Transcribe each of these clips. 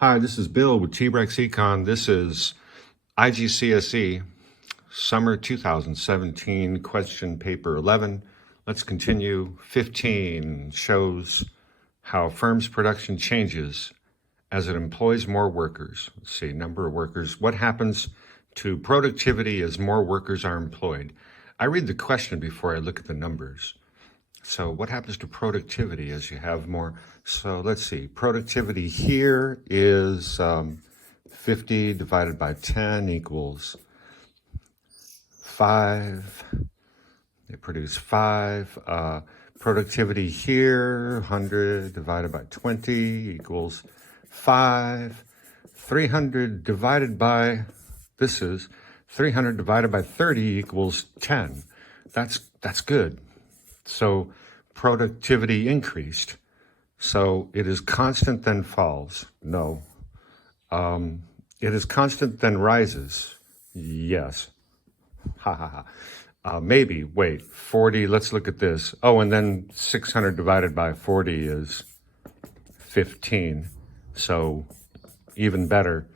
Hi, this is Bill with T-Rex Econ. This is IGCSE Summer 2017 question paper 11. Let's continue. 15 shows how firms' production changes as it employs more workers. Let's see, number of workers. What happens to productivity as more workers are employed? I read the question before I look at the numbers. So what happens to productivity as you have more? So let's see, productivity here is 50 divided by 10 equals 5. They produce 5. Productivity here, 100 divided by 20 equals 5. 300 divided by, this is 300 divided by 30 equals 10. That's good. So productivity increased. So it is constant then falls. No. It is constant then rises. Yes. Ha ha ha. Maybe, wait, 40, let's look at this. Oh, and then 600 divided by 40 is 15. So even better.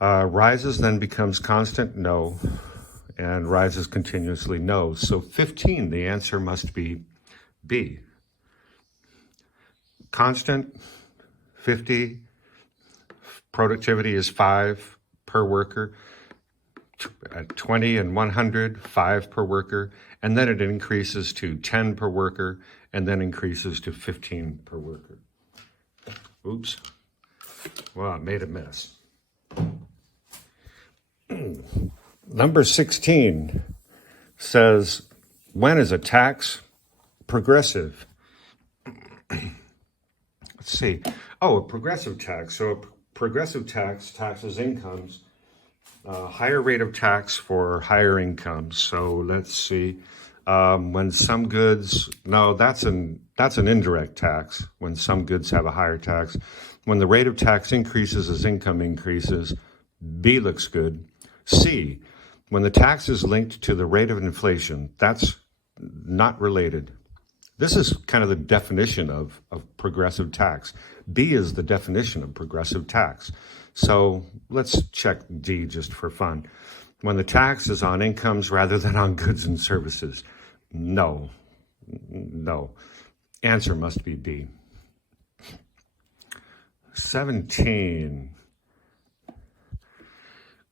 Rises then becomes constant? No. And rises continuously? No. So 15, the answer must be B. Constant, 50, productivity is 5 per worker, at 20 and 100, 5 per worker, and then it increases to 10 per worker, and then increases to 15 per worker. Oops. Well, I made a mess. Number 16 says, when is a tax progressive? Let's see. Oh, a progressive tax. So a progressive tax taxes incomes, higher rate of tax for higher incomes. So let's see. When some goods, no, that's an indirect tax. When some goods have a higher tax. When the rate of tax increases as income increases, B looks good. C, when the tax is linked to the rate of inflation, that's not related. This is kind of the definition of progressive tax. B is the definition of progressive tax. So let's check D just for fun. When the tax is on incomes rather than on goods and services. No. Answer must be B. 17.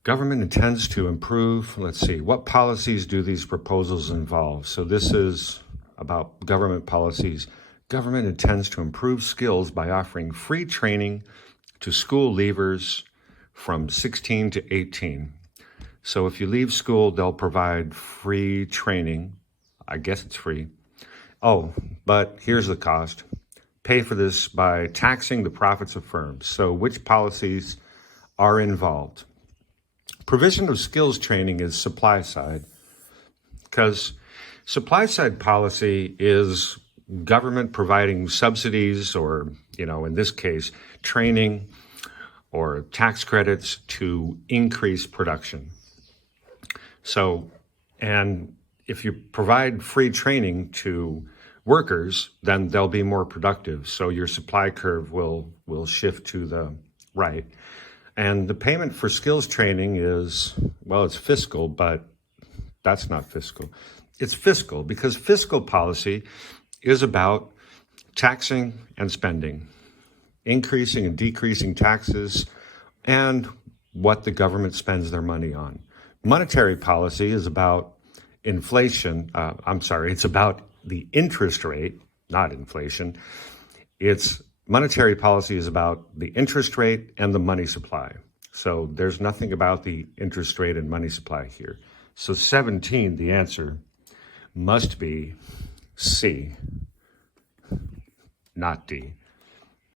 Government intends to improve, let's see, what policies do these proposals involve? So this is about government policies. Government intends to improve skills by offering free training to school leavers from 16 to 18. So if you leave school, they'll provide free training. I guess it's free. Oh, but here's the cost. Pay for this by taxing the profits of firms. So which policies are involved? Provision of skills training is supply side, because supply side policy is government providing subsidies or, in this case, training or tax credits to increase production. So, and if you provide free training to workers, then they'll be more productive. So your supply curve will shift to the right. And the payment for skills training is, well, it's fiscal, but that's not fiscal. It's fiscal because fiscal policy is about taxing and spending, increasing and decreasing taxes, and what the government spends their money on. Monetary policy is about inflation. It's about the interest rate, not inflation. Monetary policy is about the interest rate and the money supply. So there's nothing about the interest rate and money supply here. So 17, the answer must be C, not D.